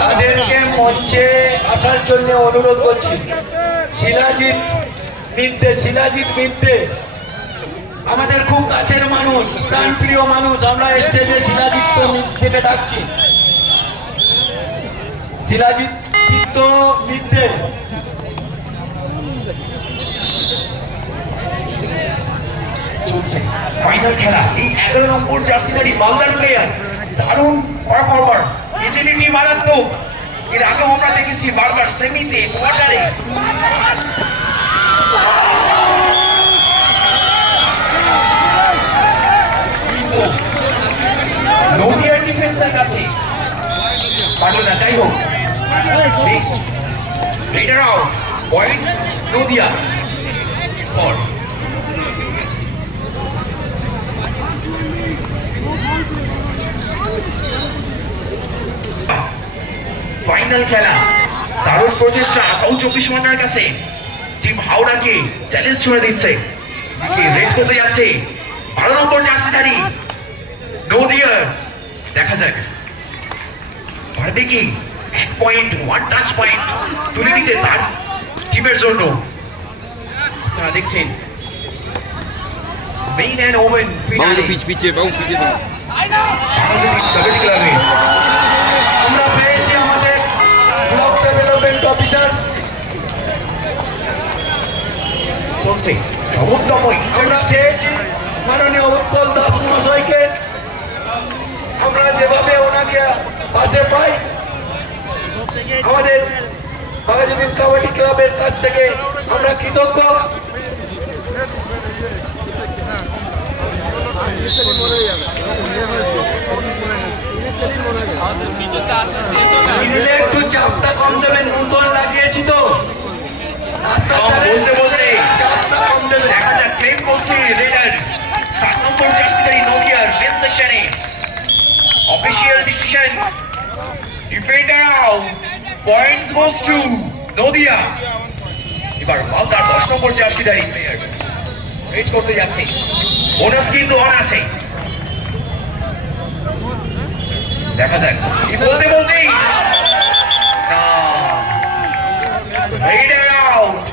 তাদেরকে মঞ্চে আসার জন্য অনুরোধ করছি। শিলাজিৎ মিত্রে আমাদের খুব কাছের মানুষ, প্রাণপ্রিয় মানুষ। আমরা স্টেজে শিলাজিৎ মিত্রকে ডাকছি। শিলাজিৎ মিত্রে চলছে ফাইনাল খেলা। এই 11 নম্বর জার্সিধারী মালদার প্লেয়ার দারুণ পারফর্মার, এজিলিটি মারাত্মক। এর আগেও আমরা দেখেছি বারবার সেমিতে, কোয়ার্টারে। নদিয়ার ডিফেন্সের কাছে পারল না, যাই হোক। Next raider out, points Nadia. For final খেলা, দারুণ প্রচেষ্টা সাউথ 24 পরগনার কাছে। টিম হাওড়াকে চ্যালেঞ্জ ছুড়ে দিচ্ছে, রেড করতে যাচ্ছে 12 নম্বর জার্সিধারী নদিয়ার। দেখা যাক পারবে কি 1 পয়েন্ট, 1 টাচ পয়েন্ট তুলে নিতে তার টিমের জন্য। আপনারা দেখছেন মেইন এন্ড ওমেন ফিনালে পিছিয়ে কবাডি ক্লাবে। আমরা পেয়েছি আমাদের ব্লক ডেভেলপমেন্ট অফিসার। চলছে নবমতম আমরা পেয়েছি মাননীয় উৎপল দাস মহাশয়কে। আমরা যেভাবে ওনাকে পাশে পাই, আমাদের বাঘাযতীন কাবাডি ক্লাবের কাছ থেকে আমরা কৃতজ্ঞ। একটু চাপটা কম দেবেন, নতুন লাগিয়েছি তো। বলতে বলতে দেখা যাক ক্লেম করছে রেডার 7 নম্বর জার্সিধারী নদিয়ার মেন সেকশনে। Official decision, defender out, points goes to Nadia. এবার মালদার 10 নম্বর জার্সিধারী প্লেয়ার রেড করতে যাচ্ছে, বোনাস কিন্তু অন আছে। দেখা যাক বলতে বলতেই raider out,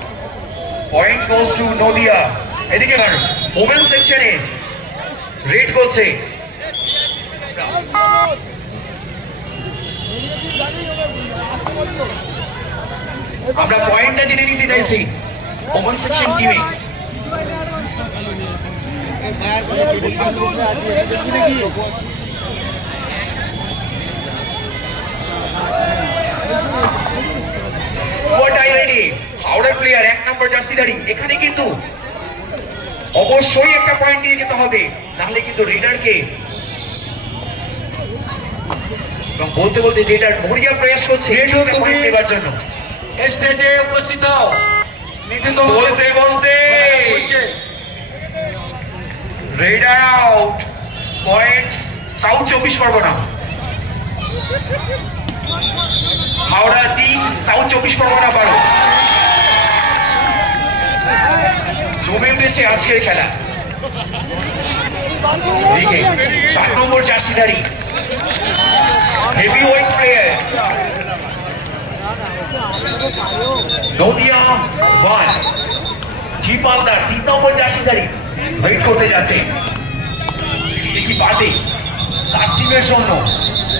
point goes to Nadia. এদিকে এবার ওমেন সেকশনে রেড করছে। আমরা পয়েন্টটা জেনে নিতে চাইছি ওমেন সেকশন টিমে। হাওড়ার প্লেয়ার 1 নম্বর জার্সিধারী। এখানে কিন্তু অবশ্যই একটা পয়েন্ট নিয়ে যেতে হবে, নাহলে কিন্তু রেডারকে। বলতে বলতে রেডার মরিয়া প্রয়াস করছে পয়েন্ট নেবার জন্য। স্টেজে উপস্থিত হও। বলতে বলতে raider out, points south 24 Pargana. Howrah 3, south 24 Pargana 12। জমে উঠেছে আজকের খেলা। 7 নম্বর জার্সিধারী হেভি ওয়েট প্লেয়ার নদিয়া 1, জি মালদার 3 নম্বর জার্সিধারী ওয়েট করতে যাচ্ছে। সে কি পারবে তার টিমের জন্য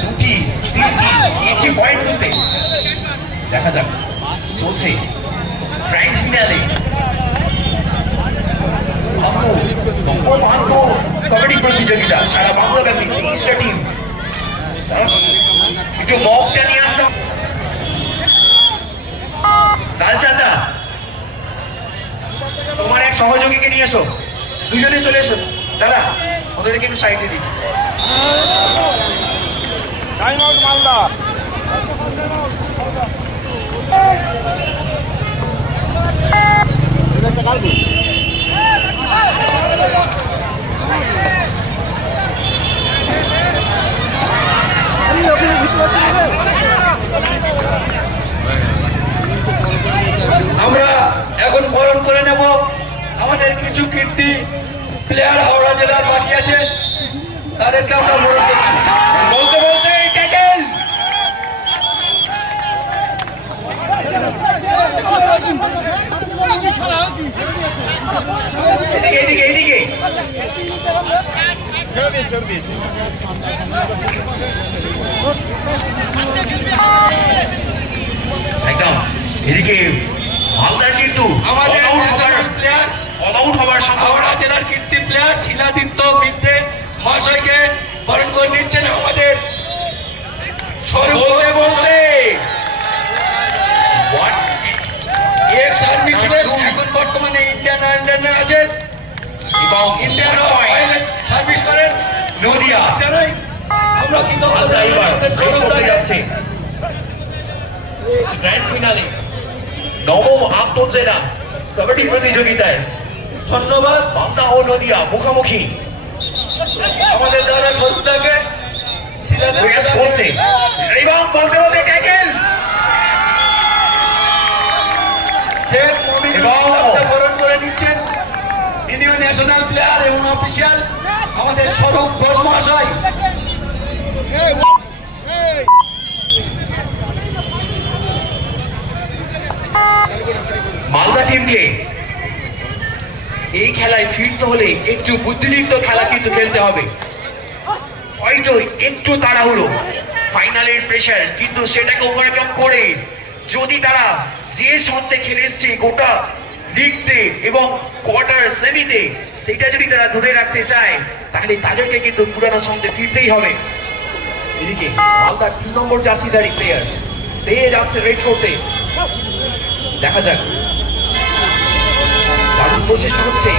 2টি 3টি 8টি পয়েন্ট তুলতে? দেখা যাক। চলছে গ্র্যান্ড ফিনালে কবাডি প্রতিযোগিতা সারা বাংলাব্যাপী 23টা টিম। একটু মকটা নিয়ে আসলাম। লালচাঁদা, তোমার এক সহযোগীকে নিয়ে এসো, দুজনে চলে এসো। দাদা ওদেরকে একটু সাইডে দিন। Time out Malda. আমরা এখন বরণ করে নেব আমাদের কিছু কীর্তি প্লেয়ার হাওড়া জেলার বাকি আছে, তাদেরকে আমরা বরণ করছি। বলতে বলতে ট্যাকেল জেলার কীর্তি প্লেয়ার শিলাদিত্য বিদ্যে মহাশয়কে বরণ করে নিচ্ছেন আমাদের স্বরূপ বলতে বলতে এক্স আর্মি ছিলেন, এখন বর্তমানে ইন্ডিয়ান আর্মিতে আছেন এবং ইন্ডিয়ান অয়েলে সার্ভিস করেন। নদিয়া জানাই আমরা কৃতজ্ঞতা জানাই আমাদের স্বরূপ দাকে। যাচ্ছে গ্র্যান্ড ফিনালে নবম আন্তঃজেলা কবাডি প্রতিযোগিতায় ধন্যবাদ মালদা ও নদিয়া মুখোমুখি আমাদের দ্বারা স্বরূপ দাকে প্রয়াস করছে এবং বলতে বলতে ট্যাকেল শেখ মমিনুল ইসলামকে বরণ করে নিচ্ছেন। তিনিও ন্যাশনাল প্লেয়ার এবং অফিসিয়াল আমাদের স্বরূপ ঘোষ মহাশয়। মালদা টিমকে এই খেলায় ফিরতে হলে একটু বুদ্ধিদীপ্ত খেলা কিন্তু খেলতে হবে। হয়তো একটু তাড়াহুড়ো ফাইনালের প্রেশার, কিন্তু সেটাকে ওভারকাম করে যদি তারা যে ছন্দে খেলে এসছে গোটা লিগতে এবং কোয়ার্টার সেমিতে, সেটা যদি তারা ধরে রাখতে চায় তাহলে তাদেরকে কিন্তু পুরানো ছন্দে ফিরতেই হবে। এদিকে মালদার 3 নম্বর জার্সিধারী প্লেয়ার সে যাচ্ছে রেড করতে, দেখা যাক দারুণ প্রচেষ্টা হচ্ছে,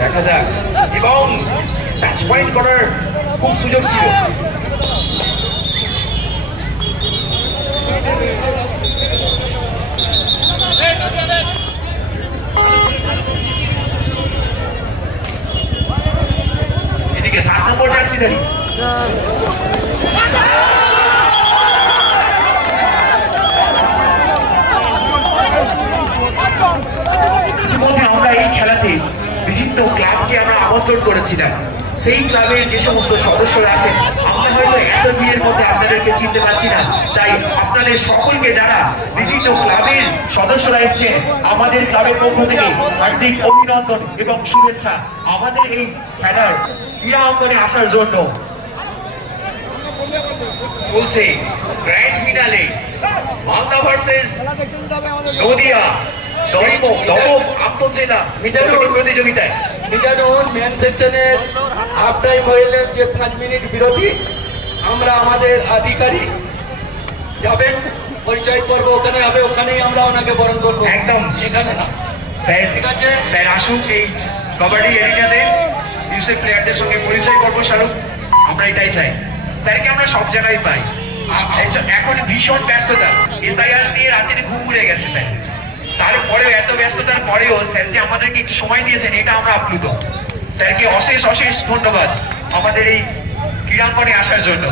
দেখা যাক এবং টাচ পয়েন্ট করার খুব সুযোগ ছিল। এদিকে 7 নম্বর জার্সিধারী ইতিমধ্যে আমরা এই খেলাতে বিভিন্ন ক্লাবকে আমরা আমন্ত্রণ করেছিলাম। সেই ক্লাবের যে সমস্ত সদস্যরা আছেন, আমরা হয়তো এত ভিড়ের মধ্যে আপনাদেরকে চিনতে পারছি না, তাই আপনাদের সকলকে যারা বিভিন্ন ক্লাবের সদস্যরা এসেছেন আমাদের ক্লাবের পক্ষ থেকে হার্দিক অভিনন্দন এবং শুভেচ্ছা আমাদের এই খেলার ক্রীড়া অঙ্গনে আসার জন্য। চলছে grand finale Malda versus Nadia নবম আন্তঃজেলা প্রতিযোগিতায়। মিজানুর মেন সেকশনের হাফ টাইম হইলে যে 5 মিনিট বিরতি, আমরা আমাদের আধিকারিক যাবেন, পরিচয় পর্ব ওখানে হবে, ওখানেই আমরা ওনাকে বরণ করবো, একদম এখানে না। স্যার ঠিক আছে স্যার আসুক এই কবাডি এরিনাতে ইউসেফ প্লেয়ারদের সঙ্গে পরিচয় পর্ব সারুক, আমরা এটাই চাই। স্যারকে আমরা সব জায়গায় পাই, এখন ভীষণ ব্যস্ততা, এসআইআর নিয়ে রাতের ঘুম উড়ে গেছে স্যার, তারপরেও এত ব্যস্ততার পরেও স্যার যে আমাদেরকে একটু সময় দিয়েছেন এটা আমরা আপ্লুত। স্যারকে অশেষ অশেষ ধন্যবাদ আমাদের এই ক্রীড়াঙ্গনে আসার জন্য।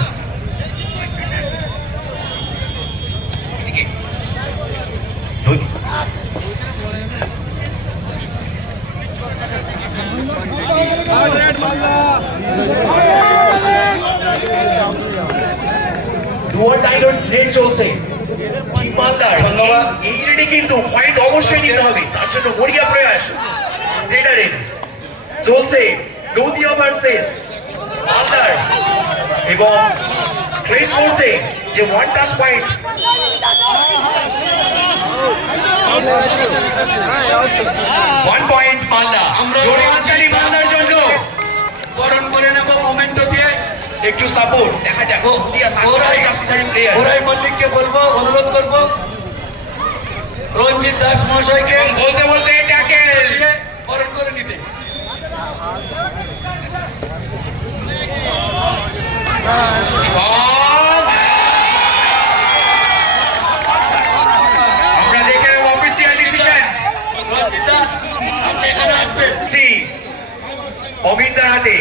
নেট চলছে টিম মালদার, ধন্যবাদ। এই রেডে কিন্তু পয়েন্ট অবশ্যই নিতে হবে, তার জন্য মরিয়া প্রয়াস রেডারে চলছে নদিয়া ভার্সেস মালদার এবং ট্রেন করছে যে 1 টাচ পয়েন্ট। 1 পয়েন্ট মালদা, জোরে হাততালি মালদার জন্য। বরণ করে নেব মোমেন্টো দিয়ে। একটু সাপোর্ট দেখা যাক ওরাই মল্লিককে বলবো, অনুরোধ করবো রঞ্জিত দাস মহাশয়কে বলতে বলতে ট্যাকেল দিয়ে বরণ করে নিতে। আমরা দেখে নেব অফিসিয়াল ডিসিশন। রঞ্জিত দা আপনি এখানে আসবেন। অমিতার হাতে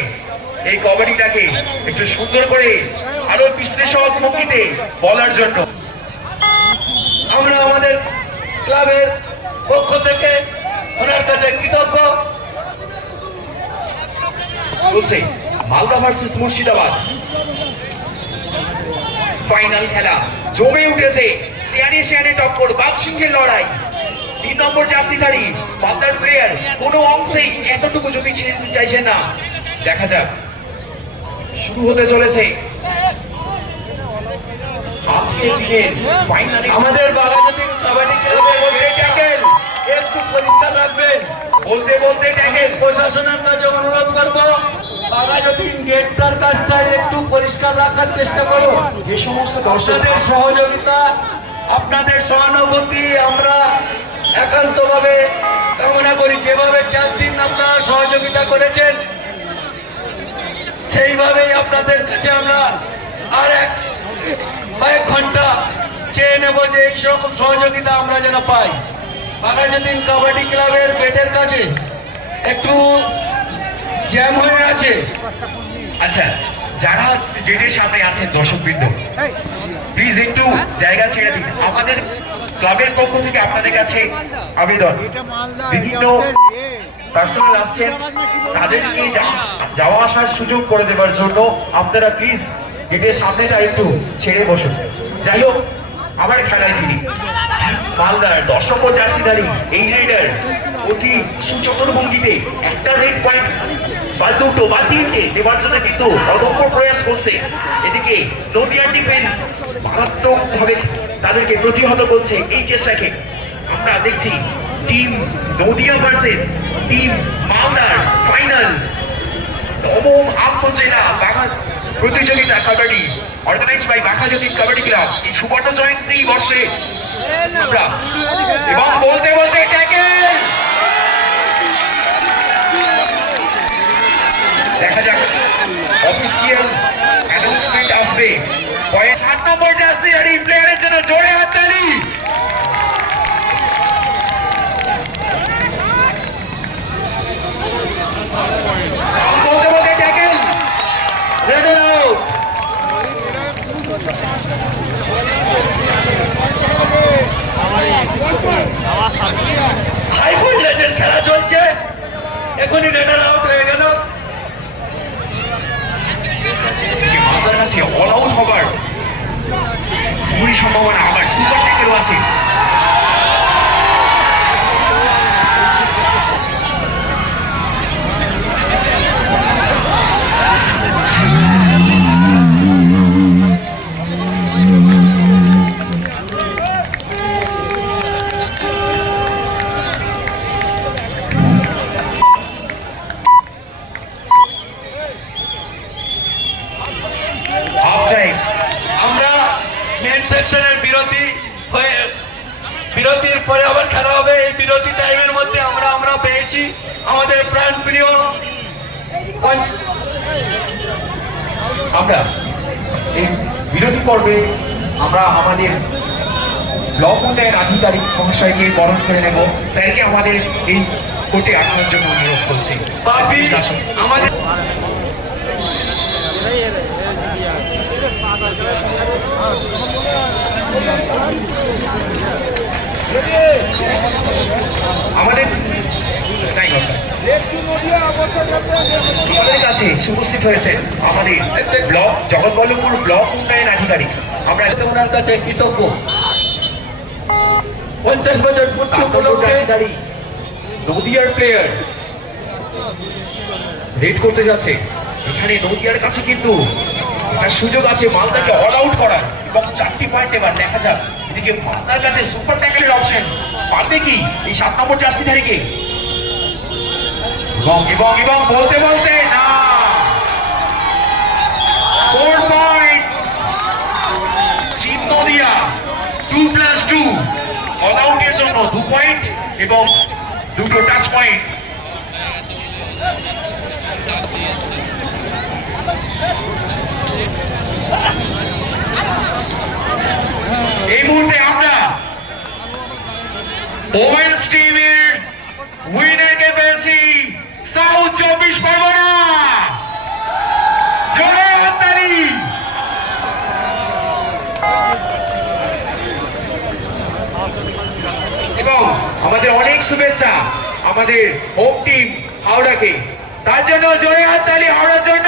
এই কবাডিটাকে একটু সুন্দর করে আরো বিশ্লেষক ভঙ্গিতে বলার জন্য আমরা আমাদের ক্লাবের পক্ষ থেকে ওনার কাছে কৃতজ্ঞ। চলছে মালদা ভার্সেস মুর্শিদাবাদ ফাইনাল খেলা, জমে উঠেছে সিয়ানে সিয়ানে টক্কর, বাঘসিংহের লড়াই। 3 নম্বর জার্সিধারী মালদার প্লেয়ার কোনো অংশেই এতটুকু জমি ছেড়ে দিতে চাইছেন না, দেখা যাক শুরু হতে চলেছে আজকের দিনের ফাইনালে। আমাদের বাঘাযতীন কাবাডি ক্লাবের ট্যাকেল একটু পরিষ্কার রাখবেন। বলতে বলতে ট্যাগেল প্রশাসনের কাছে অনুরোধ করব, বাঘাযতীন গেটটার কাজটা একটু পরিষ্কার রাখার চেষ্টা করুন। যে সমস্ত দর্শক আপনাদের সহযোগিতা, আপনাদের সহানুভূতি আমরা একান্তভাবে কামনা করি। যেভাবে 4 দিন আপনারা সহযোগিতা করেছেন, সেইভাবেই আপনাদের কাছে আমরা আর কয়েক ঘন্টা চেয়ে নেব যে এই রকম সহযোগিতা আমরা যেন পাই। বাঘাযতীন কাবাডি ক্লাবের গেটের কাছে একটু জ্যাম হয়ে আছে। আচ্ছা, যারা গেটের সামনে আছেন দর্শকবৃন্দ, প্লিজ একটু জায়গা ছেড়ে দিন। আমাদের ক্লাবের পক্ষ থেকে আপনাদের কাছে আবেদন, বিভিন্ন পার্সোনাল আসছেন, তাদেরকে যাওয়া আসার সুযোগ করে দেওয়ার জন্য আপনারা প্লিজ গেটের সামনেটা একটু ছেড়ে বসুন। যাই হোক, আবার খেলায় ফিরি। মালদার 10 নম্বর জার্সিধারী এই রাইডার অতি সুচতুর ভঙ্গিতে একটা রেড পয়েন্ট বা দুটো বা তিনটে দেওয়ার জন্য কিন্তু অদম্য প্রয়াস করছে। এদিকে নদিয়া ডিফেন্স মারাত্মকভাবে তাদেরকে প্রতিহত করছে এই চেষ্টাকে। আমরা দেখছি টিম নদিয়া ভার্সেস টিম মালদার ফাইনাল নবম আন্তঃজেলা বাঘা প্রতিযোগিতা kabaddi organise by Baghajatin kabaddi club এই সুবর্ণ জয়ন্তী বর্ষে আমরা এবং বলতে বলতে ট্যাকেল দেখা যাক অফিসিয়াল অ্যানাউন্সমেন্ট আসবে। 7 নম্বর জার্সি আর এই প্লেয়ারের জন্য জোরে হাততালি। বলতে বলতে ট্যাকেল রেড আউট। হাই ভোল্টেজের খেলা চলছে, এখনই রেড আউট হয়ে গেল। মালদার কাছে অল আউট হবার পুরি সম্ভাবনা, আবার সুপার ট্যাকেলও আছে। আমরা মেন সেকশনের বিরতির পরে আবার খেলা হবে। এই বিরতি টাইমের মধ্যে আমরা পেয়েছি আমাদের প্রাণ প্রিয় আমরা এই বিরতি পর্বে আমরা আমাদের ব্লক উন্নয়ন আধিকারিক মহাশয়কে বরণ করে নেব। স্যারকে আমাদের এই কোর্টে আসার জন্য অনুরোধ করছি। বাপি আমাদের আমাদের আমাদের কাছে উপস্থিত হয়েছেন আমাদের ব্লক জগৎবল্লভপুর ব্লক উন্নয়ন আধিকারিক। আমরা ওনার কাছে কৃতজ্ঞ। 50 বছর পূর্তি উপলক্ষে নদিয়ার প্লেয়ার রেড করতে যাচ্ছে। এখানে নদিয়ার কাছে কিন্তু একটা সুযোগ আছে মালদাকে অল আউট করার এবং 4টি পয়েন্ট এবার দেখা যাক। এদিকে মালদার কাছে সুপার ট্যাকেলের অপশন পারবে কি এই 7 নম্বর জার্সিধারীকে? এবং এবং বলতে বলতে না, 4 পয়েন্টস টিম নদিয়া। 2+2 অল আউটের জন্য 2 পয়েন্ট এবং 2টো টাচ পয়েন্ট। এই মুহূর্তে আমরা ওমেন্স টিমের উইনারকে পেয়েছি সাউথ 24 পরগনা। জয় হাততালি। এবং আমাদের অনেক শুভেচ্ছা আমাদের হোম টিম হাওড়াকে, তার জন্য জয় হাততালি হাওড়ার জন্য।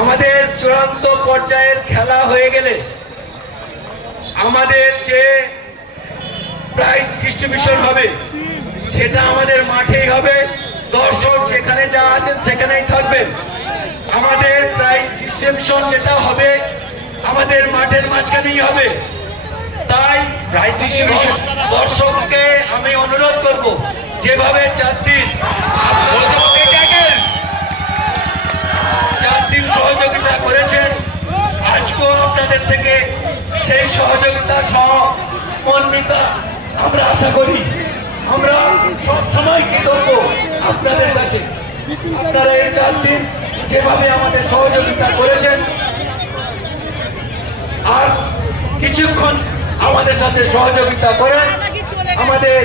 আমাদের চূড়ান্ত পর্যায়ের খেলা হয়ে গেলে আমাদের যে প্রাইজ ডিস্ট্রিবিউশন হবে সেটা আমাদের মাঠেই হবে। দর্শক যেখানে যা আছেন সেখানেই থাকবেন। আমাদের প্রাইজ ডিস্ট্রিবিউশন যেটা হবে আমাদের মাঠের মাঝখানেই হবে। তাই প্রাইজ ডিস্ট্রিবিউশন দর্শককে আমি অনুরোধ করব, যেভাবে 4 দিন সহযোগিতা করেছেন, আজকেও আপনাদের থেকে সেই সহযোগিতা সমন্বিতা আমরা আশা করি। আমরা সব সময় কৃতজ্ঞ আপনাদের কাছে। আপনারা এই 4 দিন যেভাবে আমাদের সহযোগিতা করেছেন, আর কিছুক্ষণ আমাদের সাথে সহযোগিতা করেন, আমাদের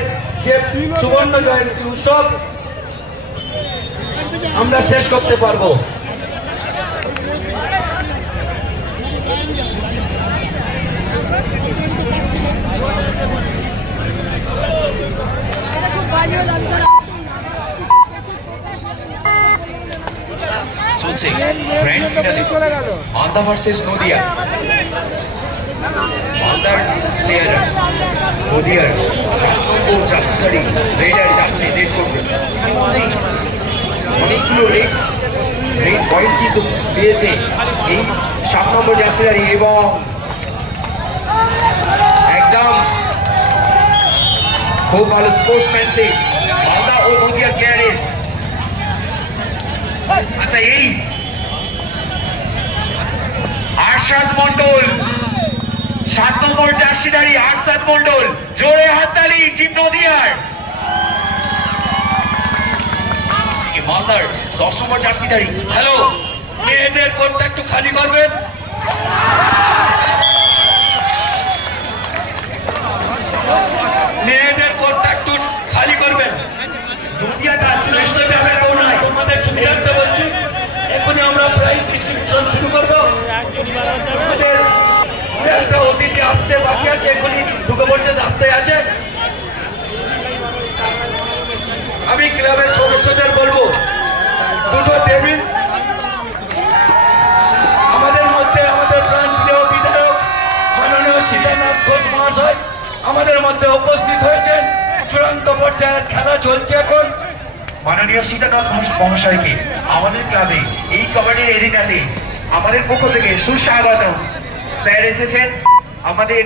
যে সুবর্ণ জয়ন্তী উৎসব আমরা শেষ করতে পারবো। চলছে grand finale Malda versus Nadia. মালদার প্লেয়ার নদিয়ার 7 নম্বর জার্সিধারী রেডার জার্সি রেড করবে। অনেকগুলো রেড পয়েন্ট কিন্তু পেয়েছে এই 7 নম্বর জার্সিধারী, এবং একদম খুব ভালো স্পোর্টসম্যানশিপ মালদা ও নদিয়ার প্লেয়ারের। আচ্ছা, এই আরশাদ মন্ডল 7 নম্বর জার্সিধারী আরশাদ মন্ডল, জোরে হাততালি টিম নদিয়ার। মালদার 10 নম্বর জার্সিধারী, হ্যালো, মেয়েদের কোর্টটা একটু খালি করবেন। মেয়েদের কোর্টটা একটু খালি করবেন। নদিয়াটা শ্রেষ্ঠ ক্যামেরাও নয়, তোমাদের সুবিধার্থে বলছি। এখনই আমরা প্রাইজ ডিস্ট্রিবিউশন শুরু করবো। আমাদের একটা অতিথি আসতে বাকি আছে, এখনই ঢুকে পড়ছে, রাস্তায় আছে। আমি ক্লাবের সদস্যদের বলবো, 2টো টেবিল আমাদের মধ্যে, আমাদের প্রাণপ্রিয় বিধায়ক মাননীয় সীতানাথ ঘোষ মহাশয় আমাদের মধ্যে উপস্থিত হয়েছেন। চূড়ান্ত পর্যায়ের খেলা চলছে এখন। মাননীয় সীতানাথ ঘোষ মহাশয়কে আমাদের ক্লাবে এই কবাডির এরিনাতে আমাদের পক্ষ থেকে সুস্বাগত। স্যার এসেছেন, আমাদের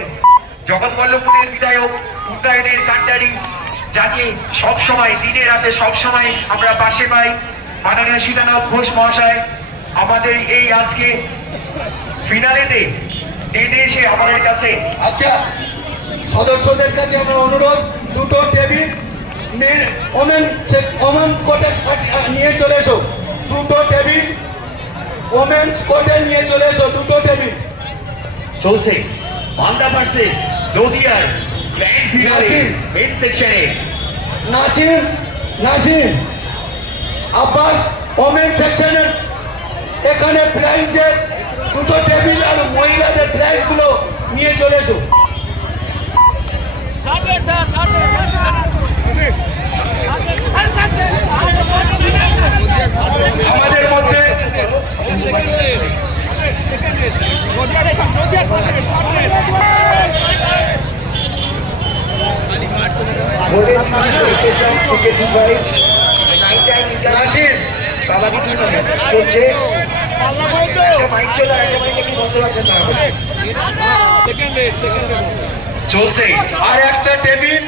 জগৎবল্লভপুরের বিধায়ক, উন্নয়নের কান্ডারি, যাকে সব সময় দিনে রাতে সব সময় আমরা পাশে পাই, মাননীয় সীতানাথ ঘোষ মহাশয় আমাদের এই আজকে ফিনালেতে নেমে এসে আমাদের কাছে। আচ্ছা, সদস্যদের কাছে আমার অনুরোধ, 2টো টেবিল ওমেন কোর্টে নিয়ে চলে এসো। 2টো টেবিল ওমেন্স কোর্টে নিয়ে চলে এসো, 2টো টেবিল। চলছে মালদা ভার্সেস নদিয়ার গ্র্যান্ড ফিনালে মেন সেকশনে। নাসিম আব্বাস ওমেন সেকশনের এখানে প্রাইজের 2টো টেবিল আর মহিলাদের প্রাইজগুলো নিয়ে চলে এসো। আমাদের মধ্যে চলছে আর একটা টেবিল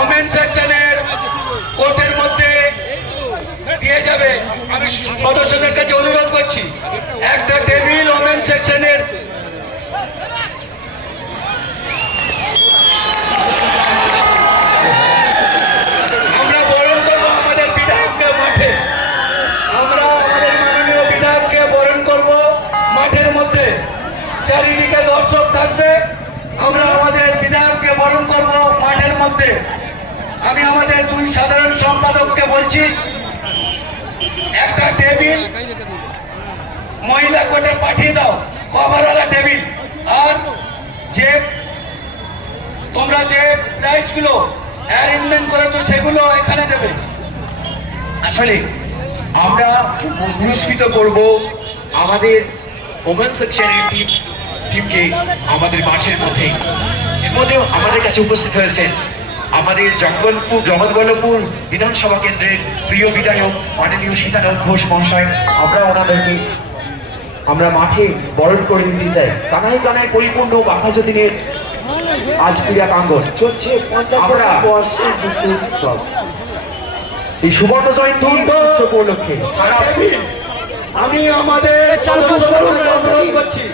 ওমেন সেকশনের কোর্টের মধ্যে দিয়ে যাবে। আমি সদস্যদের কাছে অনুরোধ করছি, একটা টেবিল ওমেন সেকশনের আমরা বরণ করবো আমাদের বিধায়ককে মাঠে। আমরা আমাদের মাননীয় বিধায়ককে বরণ করব মাঠের মধ্যে। চারিদিকে দর্শক থাকবে, আমরা আমাদের বিধায়ককে বরণ করব মাঠের মধ্যে। আমি আমাদের 2 সাধারণ সম্পাদককে বলছি, একটা টেবিল মহিলা কোর্টে পাঠিয়ে দাও, কভারওয়ালা টেবিল। আর যে তোমরা যে প্রাইজগুলো অ্যারেঞ্জমেন্ট করেছো সেগুলো এখানে দেবে। আসলে আমরা পুরস্কৃত করব আমাদের ওমেন সেকশনের টিমকে আমাদের মাঠের মধ্যে। এর মধ্যেও আমাদের কাছে উপস্থিত হয়েছেন আমাদের জগৎবল্লভপুর বিধানসভা কেন্দ্রের প্রিয় বিধায়ক মাননীয় সীতানাথ ঘোষ মহাশয়। আমরা মাঠে বরণ করে দিতে চাই। কানায় কানায় পরিপূর্ণ বাঘা যতীনের আজ ক্রীড়া প্রাঙ্গণ চলছে 50 আমরা বর্ষের দুটো উৎসব। এই সুবর্ণ জয়ন্তী উৎসব উপলক্ষে সারা আমি আমাদের সদস্যদের কাছে অনুরোধ করছি,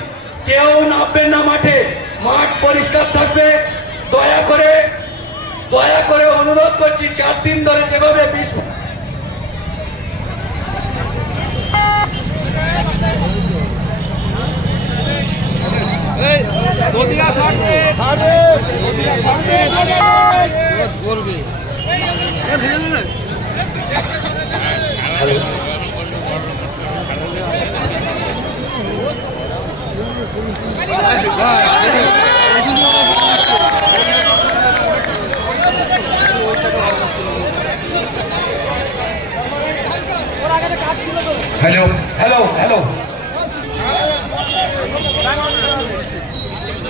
কেউ নামবেন না মাঠে, মাঠ পরিষ্কার থাকবে। দয়া করে অনুরোধ করছি, 4 দিন ধরে যেভাবে নদিয়া থাকবে নদিয়া থাকবে হ্যালো হ্যালো হ্যালো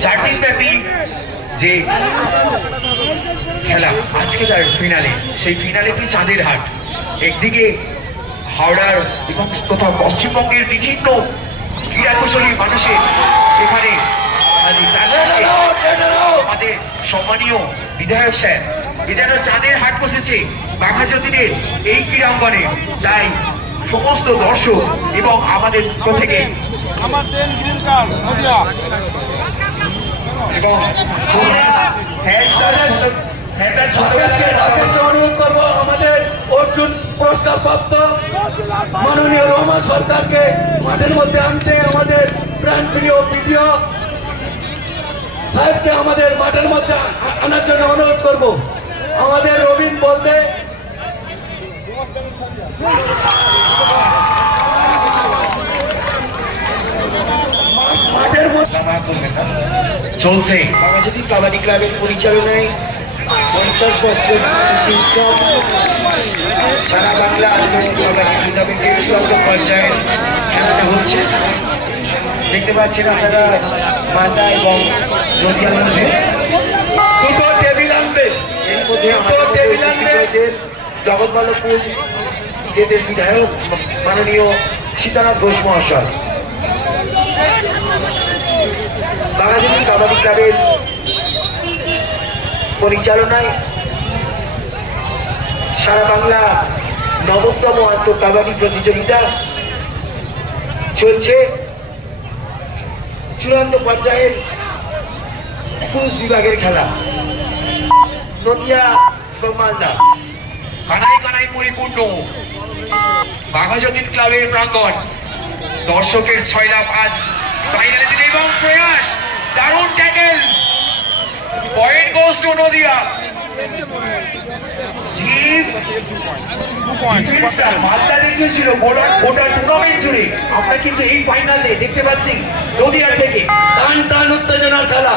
4 দিন ব্যাপী যে খেলা আজকে তার ফিনালে, সেই ফিনালেতে চাঁদের হাট। একদিকে হাওড়ার এবং তথা পশ্চিমবঙ্গের বিভিন্ন ক্রীড়াকুশলী মানুষের এখানে তার সাথে আমাদের সম্মানীয় বিধায়ক স্যার, এ যেন চাঁদের হাট বসেছে বাঘাযতীনের এই ক্রীড়াঙ্গনে। তাই সমস্ত দর্শক এবং আমাদের পক্ষ থেকে আমার দেন গ্রিন কার্ড নদিয়া এবং রাকেশকে অনুরোধ করবো, আমাদের অর্জুন পুরস্কার প্রাপ্ত মাননীয় রহমান সরকারকে মাঠের মধ্যে আনতে, আমাদের প্রাণপ্রিয় ভিডিও সাহেবকে আমাদের মাঠের মধ্যে আনার জন্য অনুরোধ করব। আমাদের রবীন বলতে মাঠের মধ্যে চলছে বাঘাযতীন কাবাডি ক্লাবের পরিচালনায় 50 বছর উৎসব সারা বাংলা টুর্নামেন্টের চূড়ান্ত পর্যায়ে খেলাটা হচ্ছে। দেখতে পাচ্ছেন আপনারা মালদা এবং নদিয়ার মধ্যে। দুটো টেবিল আনবে, এর মধ্যে দুটো টেবিল আনবে। আমাদের জগৎবল্লভপুর এদের বিধায়ক মাননীয় সীতানাথ ঘোষ মহাশয়, বাঘাযতীন কাবাডি ক্লাবের পরিচালনায় সারা বাংলা 9তম আন্তঃ কাবাডি প্রতিযোগিতা চলছে। চূড়ান্ত পর্যায়ের পুরুষ বিভাগের খেলা নদিয়া এবং মালদা। কানায় কানায় পরিপূর্ণ বাঘাযতীন ক্লাবের প্রাঙ্গণ, দর্শকের 6 লাখ আজ ফাইনালে দিন এবং প্রয়াস দারুণ tackle, point goes to Nadia. জিভ ডিফেন্সটা মালদা দেখিয়েছিল গোটা টুর্নামেন্ট জুড়ে, আমরা কিন্তু এই ফাইনালে দেখতে পাচ্ছি নদিয়ার থেকে টান টান উত্তেজনার খেলা।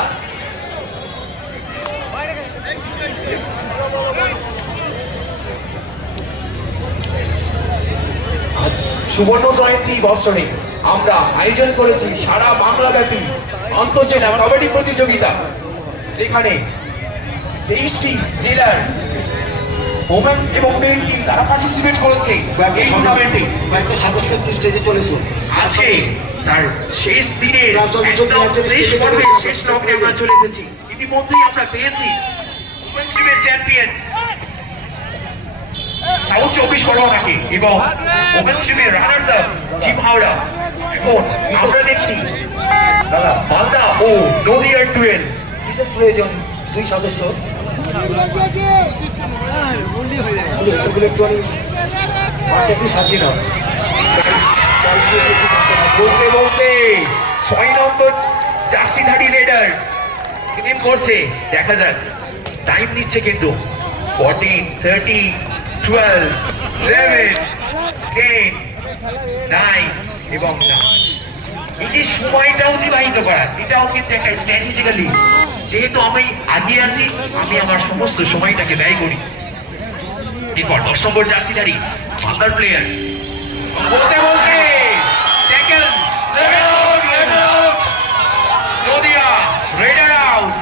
আজ সুবর্ণ জয়ন্তী বৎসরে আমরা আয়োজন করেছি সারা বাংলা ব্যাপী আন্তঃজেলা কাবাডি প্রতিযোগিতা, যেখানে 23টি জেলার ওমেন্স এবং মেন টিম তারা পার্টিসিপেট করেছে এই টুর্নামেন্টে। স্টেজে চলেছে আজকে তার শেষ দিনের একদম শেষ পর্বের শেষ লগ্নে আমরা চলে এসেছি। ইতিমধ্যেই আমরা পেয়েছি ওমেন্স টিমের চ্যাম্পিয়ন সাউথ 24 পরগনাকে এবং ওমেন্স টিমের রানার্স আপ টিম হাওড়া। এখন আমরা দেখছি মালদা ও নদিয়ার ডুয়েল। বিশেষ প্রয়োজন 2 সদস্য পুলিশ ইলেকট্রনিক মাঠে একটু সাজিয়ে নাও। বলতে বলতে 6 নম্বর জার্সিধারী রেডার গেম করছে, দেখা যাক। টাইম নিচ্ছে কিন্তু 14, 30, 12, 11, 10, 9 এবং 9। এই যে সময়টা অতিবাহিত করা, এটাও কিন্তু একটা স্ট্র্যাটেজিক্যালি, যেহেতু আমি আগিয়ে আছি, আমি আমার সমস্ত সময়টাকে ব্যয় করি। এরপর 10 নম্বর জার্সিধারী মালদার প্লেয়ার বলতে বলতে tackle, Nadia raider out.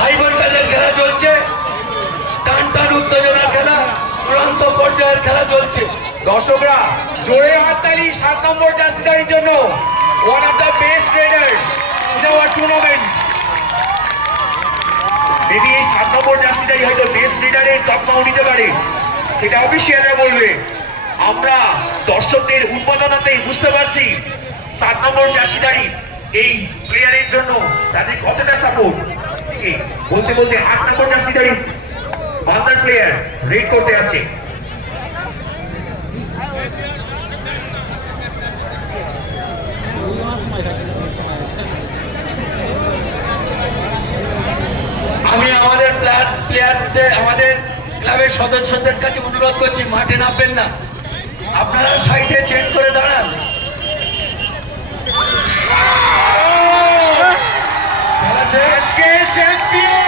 High ভোল্টেজের খেলা চলছে, টান টান উত্তেজনার খেলা। চূড়ান্ত আমাদের খেলা চলছে। দর্শকরা জোরে হাততালি 7 নম্বর জার্সিধারীর জন্য, one of the best raider in our tournament. Maybe এই 7 নম্বর জার্সিধারী হয়তো বেস্ট রেডারের তকমাও নিতে পারে, সেটা অফিসিয়ালরা বলবে। আমরা দর্শকদের উন্মাদনাতেই বুঝতে পারছি 7 নম্বর জার্সিধারী এই প্লেয়ারের জন্য তাদের কতটা সাপোর্ট। বলতে বলতে 8 নম্বর জার্সিধারী মালদার প্লেয়ার রেড করতে আসছে। আমি আমাদের প্লেয়ারদের, আমাদের ক্লাবের সদস্যদের কাছে অনুরোধ করছি, মাঠে নামবেন না, আপনারা সাইডে চেঞ্জ করে দাঁড়ান। আজকের চ্যাম্পিয়ন